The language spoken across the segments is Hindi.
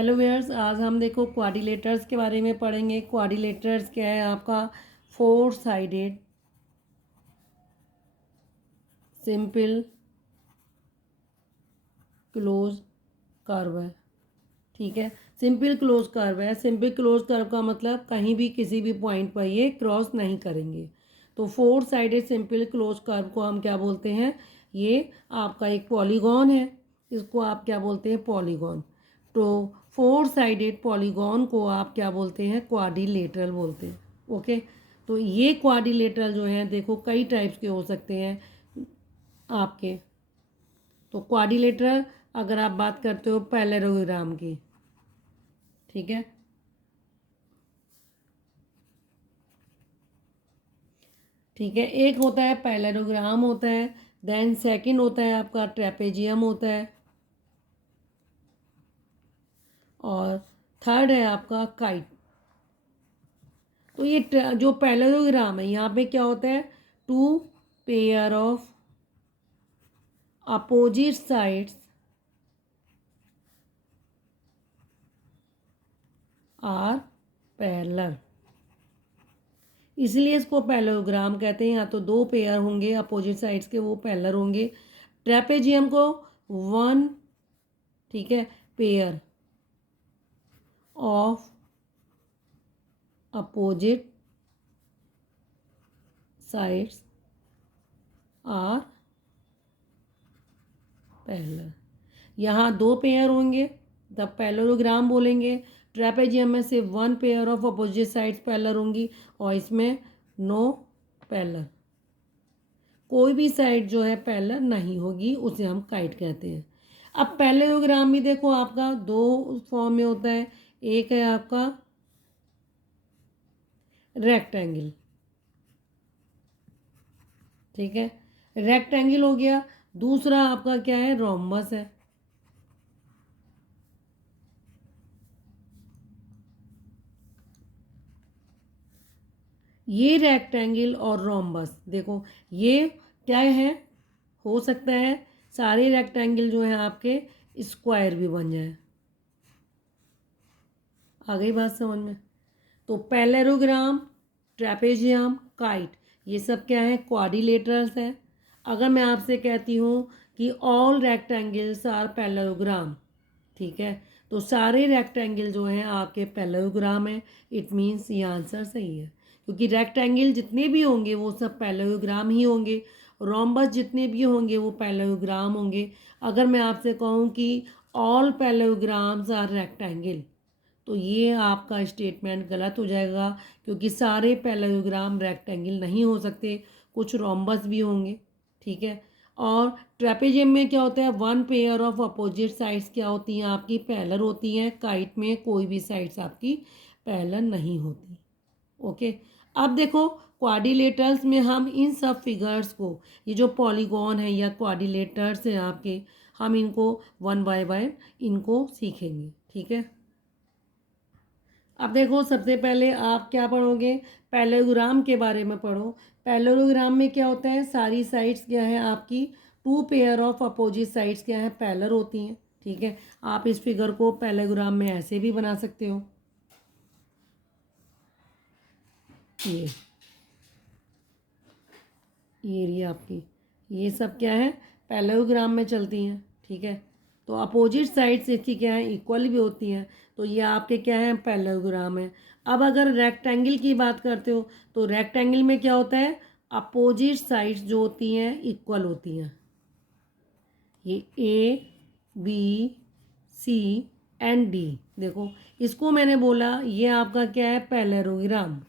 हेलो व्यूअर्स, आज हम देखो क्वाड्रिलेटर्स के बारे में पढ़ेंगे। क्वाड्रिलेटर्स क्या है? आपका four sided simple close curve है। ठीक है, सिंपल क्लोज कर्व है। सिंपल क्लोज कर्व का मतलब कहीं भी किसी भी पॉइंट पर ये क्रॉस नहीं करेंगे। तो four sided simple close curve को हम क्या बोलते हैं? ये आपका एक पॉलीगॉन है। इसको आप क्या बोलते हैं? पॉलीगॉन। तो फोर साइडेड पॉलीगॉन को आप क्या बोलते हैं? क्वाड्रिलेटरल बोलते हैं। ओके, तो ये क्वाड्रिलेटरल जो है देखो कई टाइप्स के हो सकते हैं आपके। तो क्वाड्रिलेटरल अगर आप बात करते हो पैरेललोग्राम की, ठीक है, ठीक है, एक होता है पैरेललोग्राम होता है, देन सेकंड होता है आपका ट्रेपेजियम होता है, और थर्ड है आपका काइट। तो ये जो पैरेललोग्राम है यहाँ पे क्या होता है? Two pair of opposite sides are parallel, इसलिए इसको पैरेललोग्राम कहते हैं। यहाँ तो दो पेयर होंगे अपोजिट साइड्स के, वो पैरेलल होंगे। ट्रेपेजियम को वन, ठीक है, pair of opposite sides are parallel. यहाँ दो पेयर होंगे तब पैरेललोग्राम बोलेंगे। ट्रेपेजियम में सिर्फ one pair of opposite sides parallel होंगी, और इसमें नो पैरेलल, कोई भी साइड जो है पैरेलल नहीं होगी, उसे हम काइट कहते हैं। अब पैरेललोग्राम भी देखो आपका दो फॉर्म में होता है। एक है आपका रेक्टेंगल, ठीक है, रेक्टेंगल हो गया। दूसरा आपका क्या है? रोम्बस है। ये रेक्टेंगल और रोम्बस देखो, ये क्या है? हो सकता है सारे रेक्टेंगल जो है आपके स्क्वायर भी बन जाए। आ गई बात समझ में? तो पैरेललोग्राम, ट्रेपेजियम, काइट, ये सब क्या है? क्वाड्रिलेटरल्स है। अगर मैं आपसे कहती हूँ कि ऑल रेक्टेंगल्स आर पैरेललोग्राम, ठीक है, तो सारे रेक्टेंगल जो हैं आपके पैरेललोग्राम है, इट मीन्स ये आंसर सही है, क्योंकि रेक्टेंगल जितने भी होंगे वो सब पैरेललोग्राम ही होंगे। रोम्बस जितने भी होंगे वो पैरेललोग्राम होंगे। अगर मैं आपसे कहूँ कि ऑल पैरेललोग्राम्स आर रेक्टेंगल, तो ये आपका स्टेटमेंट गलत हो जाएगा, क्योंकि सारे पैरेललोग्राम रेक्टेंगल नहीं हो सकते, कुछ रोम्बस भी होंगे। ठीक है, और ट्रेपेजियम में क्या होता है? One pair of opposite sides क्या होती हैं आपकी? पैरेलल होती हैं। काइट में कोई भी साइड्स आपकी पैरेलल नहीं होती। ओके, अब देखो क्वाड्रिलेटर्स में हम इन सब फिगर्स को, ये जो पॉलीगॉन है या क्वाड्रिलेटर्स हैं आपके, हम इनको वन बाय वन इनको सीखेंगे। ठीक है, अब देखो सबसे पहले आप क्या पढ़ोगे? पैरेललोग्राम के बारे में पढ़ो। पैरेललोग्राम में क्या होता है? सारी साइड्स क्या है आपकी? Two pair of opposite sides क्या है? पैरेलल होती हैं। ठीक है, आप इस फिगर को पैरेललोग्राम में ऐसे भी बना सकते हो। ये रही आपकी, ये सब क्या है? पैरेललोग्राम में चलती हैं। ठीक है, तो अपोजिट साइड्स इसकी क्या है? इक्वल भी होती हैं। तो ये आपके क्या है? पैरेललोग्राम है। अब अगर रेक्टेंगल की बात करते हो तो रेक्टेंगल में क्या होता है? अपोजिट साइड्स जो होती हैं इक्वल होती हैं। ये ए, बी, सी एंड डी, देखो इसको मैंने बोला ये आपका क्या है? पैरेललोग्राम,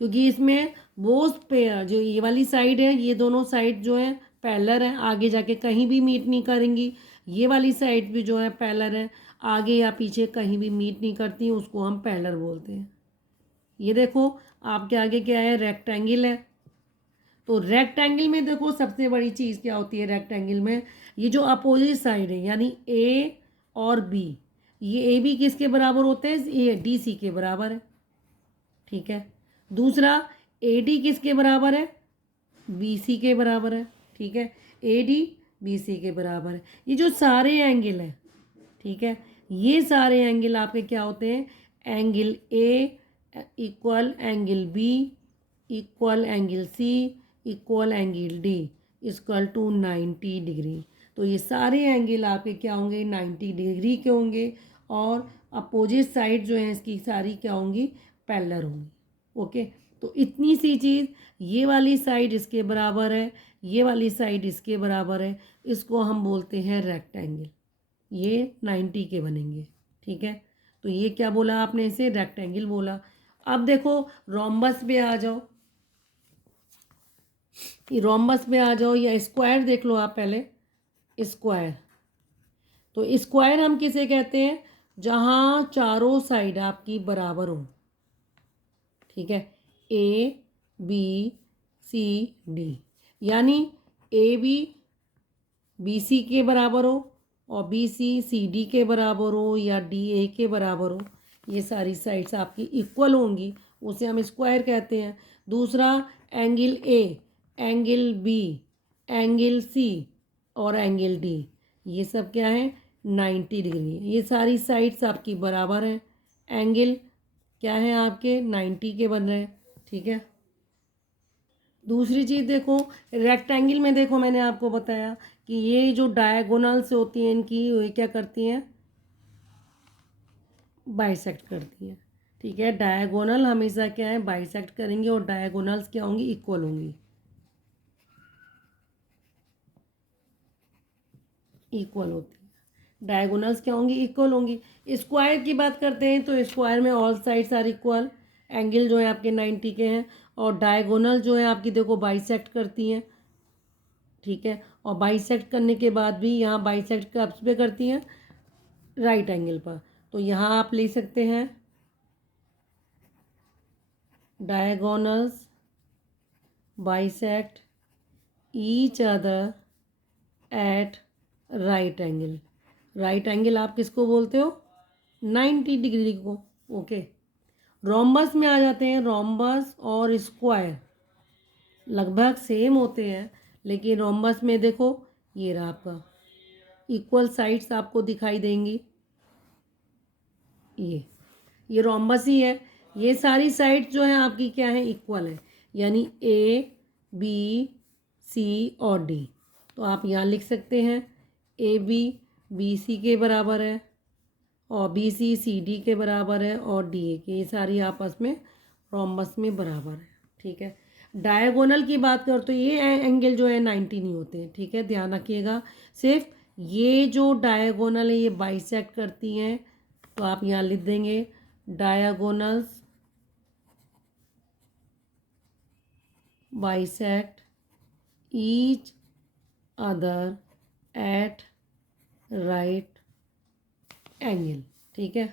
क्योंकि इसमें बोथ पेयर, जो ये वाली साइड है, ये दोनों साइड जो है पैरेलल है, आगे जाके कहीं भी मीट नहीं करेंगी। ये वाली साइड भी जो है पैरेलल है, आगे या पीछे कहीं भी मीट नहीं करती, उसको हम पैरेलल बोलते हैं। ये देखो आपके आगे क्या है? रेक्टेंगल है। तो रेक्टेंगल में देखो सबसे बड़ी चीज़ क्या होती है रेक्टेंगल में? ये जो अपोजिट साइड है, यानी ए और बी, ये ए बी किसके बराबर होते हैं? ये डी सी के बराबर है। ठीक है, दूसरा ए डी किसके बराबर है? बी सी के बराबर है। ठीक है, ए डी बी सी के बराबर है। ये जो सारे एंगल हैं, ठीक है, ये सारे एंगल आपके क्या होते हैं, angle A equal angle B equal angle C equal angle D equal to 90 degree. तो ये सारे एंगल आपके क्या होंगे, 90 डिग्री के होंगे, और अपोजिट साइड जो है इसकी सारी क्या होंगी, पैरेलल होंगी। ओके, तो इतनी सी चीज़, ये वाली साइड इसके बराबर है, ये वाली साइड इसके बराबर है, इसको हम बोलते हैं रेक्टेंगल। ये 90 के बनेंगे, ठीक है। तो ये क्या बोला आपने, इसे रेक्टेंगल बोला। अब देखो रोम्बस पे आ जाओ, रोम्बस में आ जाओ, या स्क्वायर देख लो आप पहले, स्क्वायर। तो स्क्वायर हम किसे कहते हैं, जहाँ चारों साइड आपकी बराबर हो, ठीक है, ए बी सी डी, यानी ए बी सी के बराबर हो, और बी सी डी के बराबर हो, या डी ए के बराबर हो, ये सारी साइड्स आपकी इक्वल होंगी, उसे हम स्क्वायर कहते हैं। दूसरा angle A, angle B, angle C और एंगल डी, ये सब क्या है, 90 डिग्री। ये सारी साइड्स आपकी बराबर हैं, एंगल क्या है आपके 90 के बन रहे हैं, ठीक है। दूसरी चीज़ देखो, रेक्टेंगल में देखो, मैंने आपको बताया कि ये जो डायगोनल्स होती हैं इनकी, ये क्या करती हैं, बाइसेक्ट करती हैं, ठीक है। डायगोनल हमेशा क्या है, बाइसेक्ट करेंगे, और डायगोनल्स क्या होंगी, इक्वल होंगी, इक्वल होती है। डायगोनल्स क्या होंगी, इक्वल होंगी। स्क्वायर की बात करते हैं तो स्क्वायर में all sides are equal, angle जो है आपके 90 के हैं, और डायगोनल जो है आपकी देखो बाइसेक्ट करती हैं, ठीक है। और बाइसेक्ट करने के बाद भी यहाँ बाइसेक्ट कब पे करती हैं, राइट एंगल पर। तो यहाँ आप ले सकते हैं diagonals bisect each other at right angle. Right angle आप किसको बोलते हो, 90 डिग्री को। ओके, रोम्बस में आ जाते हैं। रोम्बस और स्क्वायर लगभग सेम होते हैं, लेकिन रोम्बस में देखो ये रहा आपका, इक्वल साइड्स आपको दिखाई देंगी, ये रोम्बस ही है। ये सारी साइड्स जो है आपकी क्या है, इक्वल है, यानी ए बी सी और डी। तो आप यहाँ लिख सकते हैं ए बी सी के बराबर है, और बी सी डी के बराबर है, और डी ए के, ये सारी आपस में रोम्बस में बराबर है, ठीक है। डायगोनल की बात करो तो ये एंगल जो है 90 नहीं होते हैं, ठीक है, ध्यान रखिएगा। सिर्फ ये जो डायगोनल है ये बाइसेक्ट करती हैं, तो आप यहाँ लिख देंगे diagonals bisect each other at right angle, ठीक है।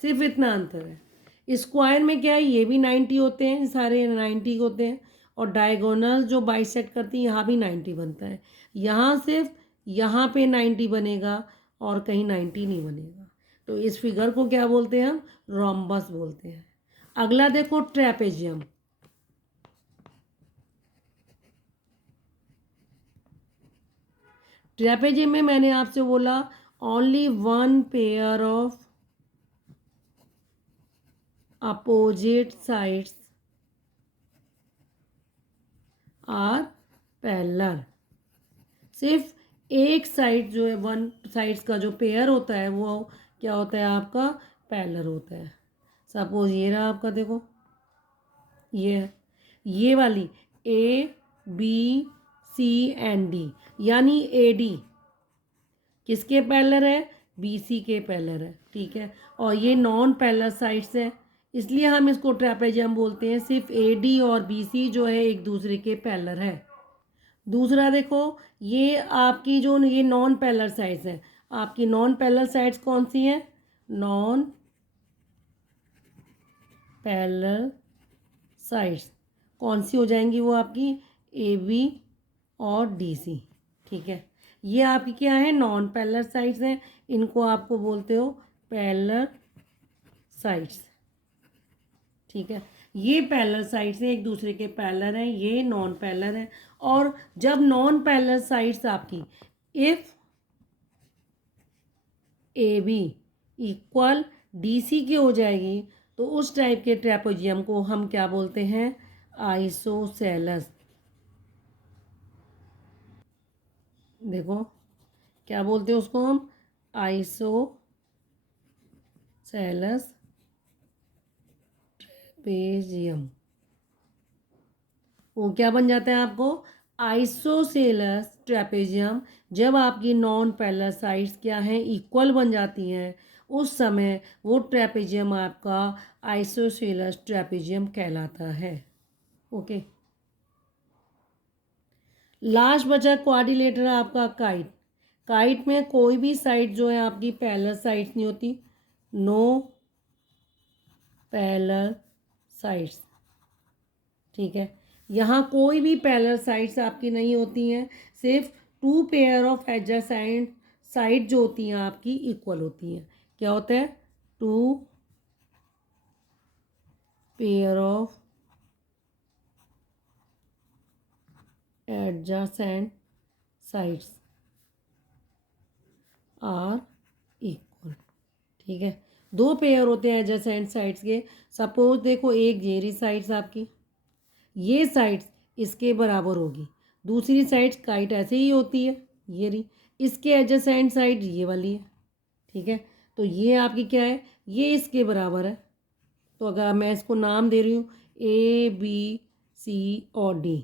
सिर्फ इतना अंतर है। स्क्वायर में क्या है, ये भी 90 होते हैं, सारे 90 होते हैं, और डायगोनल जो बाइसेक्ट करती है यहाँ भी 90 बनता है। यहाँ सिर्फ यहाँ पे 90 बनेगा और कहीं 90 नहीं बनेगा। तो इस फिगर को क्या बोलते हैं हम, रोम्बस बोलते हैं। अगला देखो ट्रेपेजियम। ट्रेपेजियम में मैंने आपसे बोला only one pair of opposite sides are parallel. सिर्फ एक साइड जो है, वन साइड्स का जो पेयर होता है वो क्या होता है आपका, पैरेलल होता है। सपोज ये रहा आपका, देखो ये वाली A B C and D, यानी ए डी किसके पैरेलल है, बी सी के पैरेलल है, ठीक है। और ये नॉन पैरेलल साइड्स है, इसलिए हम इसको ट्रेपेजियम बोलते हैं। सिर्फ ए डी और बी सी जो है एक दूसरे के पैरेलल है। दूसरा देखो, ये आपकी जो ये नॉन पैरेलल साइड्स हैं, आपकी नॉन पैरेलल साइड्स कौन सी हैं, नॉन पैरेलल साइड्स कौन सी हो जाएंगी, वो आपकी ए बी और डी सी, ठीक है। ये आपकी क्या है, नॉन पैरेलल साइड्स हैं, इनको आपको बोलते हो पैरेलल साइड्स, ठीक है। ये पैरेलल साइड्स हैं, एक दूसरे के पैरेलल हैं, ये नॉन पैरेलल हैं, और जब नॉन पैरेलल साइड्स आपकी if A B equal D C की हो जाएगी तो उस टाइप के ट्रेपेजियम को हम क्या बोलते हैं, आइसोसेलेस। देखो क्या बोलते हैं उसको हम, आइसोसेलेस ट्रेपेजियम। वो क्या बन जाता है आपको, आइसोसेलेस ट्रेपेजियम। जब आपकी नॉन पैरेलल साइड्स क्या हैं, इक्वल बन जाती हैं, उस समय वो ट्रेपेजियम आपका आइसोसेलेस ट्रेपेजियम कहलाता है। ओके, लास्ट बचा क्वाड्रिलेटरल आपका काइट। काइट में कोई भी साइड जो है आपकी पैरेलल साइड्स नहीं होती, नो पैरेलल साइड्स। ठीक है, यहाँ कोई भी पैरेलल साइड्स आपकी नहीं होती हैं, सिर्फ two pair of adjacent side जो होती हैं आपकी इक्वल होती हैं। क्या होता है, two pair of adjacent sides are equal. ठीक है, दो पेयर होते हैं एडजेसेंट साइड्स के। सपोज देखो, एक येरी साइड्स आपकी, ये साइड्स इसके बराबर होगी, दूसरी साइड्स काइट ऐसे ही होती है, ये रही, इसके एडजेसेंट साइड ये वाली है। ठीक है, तो ये आपकी क्या है, ये इसके बराबर है। तो अगर मैं इसको नाम दे रही हूँ ए बी सी और डी,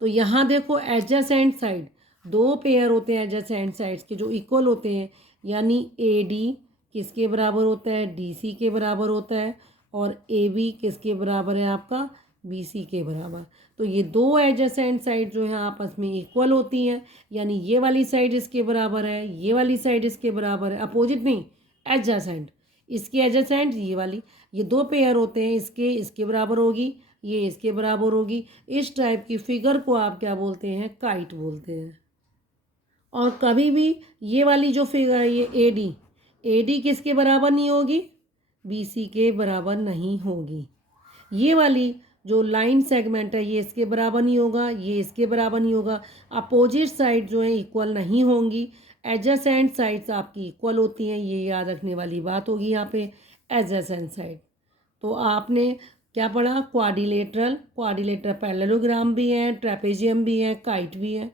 तो यहाँ देखो एडजेसेंट साइड दो पेयर होते हैं एडजेसेंट साइड्स के जो इक्वल होते हैं, यानी ए डी किसके बराबर होता है, डी सी के बराबर होता है, और ए बी किसके बराबर है आपका, बी सी के बराबर। तो ये दो एडजेसेंट साइड जो है आपस में इक्वल होती हैं, यानी ये वाली साइड इसके बराबर है, ये वाली साइड इसके बराबर है, अपोजिट नहीं, एडजेसेंट। इसकी एडजेसेंट ये वाली, ये दो पेयर होते हैं, इसके इसके बराबर होगी, ये इसके बराबर होगी। इस टाइप की फिगर को आप क्या बोलते हैं, काइट बोलते हैं। और कभी भी ये वाली जो फिगर है, ये ए डी किसके बराबर नहीं होगी, बी सी के बराबर नहीं होगी। ये वाली जो लाइन सेगमेंट है, ये इसके बराबर नहीं होगा, ये इसके बराबर नहीं होगा। अपोजिट साइड जो है इक्वल नहीं होंगी, एडजेसेंट साइड्स आपकी इक्वल होती हैं, ये याद रखने वाली बात होगी यहाँ पे, एडजेसेंट साइड। तो आपने क्या पढ़ा, क्वाड्रिलेटरल पैरेललोग्राम भी हैं, ट्रेपेजियम भी हैं, काइट भी हैं।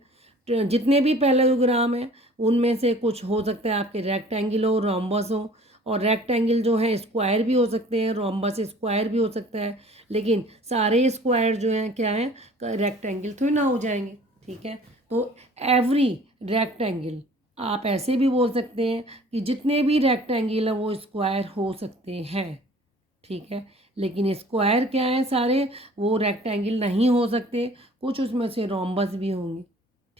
जितने भी पैरेललोग्राम हैं उनमें से कुछ हो सकता है आपके रेक्टेंगल हो, रोम्बस हो, और रेक्टेंगल जो है स्क्वायर भी हो सकते हैं, रोम्बस स्क्वायर भी हो सकता है, लेकिन सारे स्क्वायर जो हैं क्या हैं, रेक्टेंगल थोड़ी ना हो जाएंगे। ठीक है, तो एवरी रेक्टेंगल, आप ऐसे भी बोल सकते हैं कि जितने भी रेक्टेंगल हैं वो स्क्वायर हो सकते हैं। ठीक है, लेकिन स्क्वायर क्या है, सारे वो रेक्टेंगल नहीं हो सकते, कुछ उसमें से रोम्बस भी होंगे।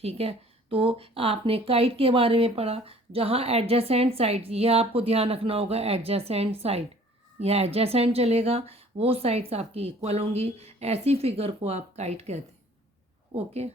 ठीक है, तो आपने काइट के बारे में पढ़ा, जहाँ एडजेसेंट साइड, ये आपको ध्यान रखना होगा, एडजेसेंट साइड या एडजेसेंट चलेगा, वो साइड्स आपकी इक्वल होंगी, ऐसी फिगर को आप काइट कहते हैं। ओके।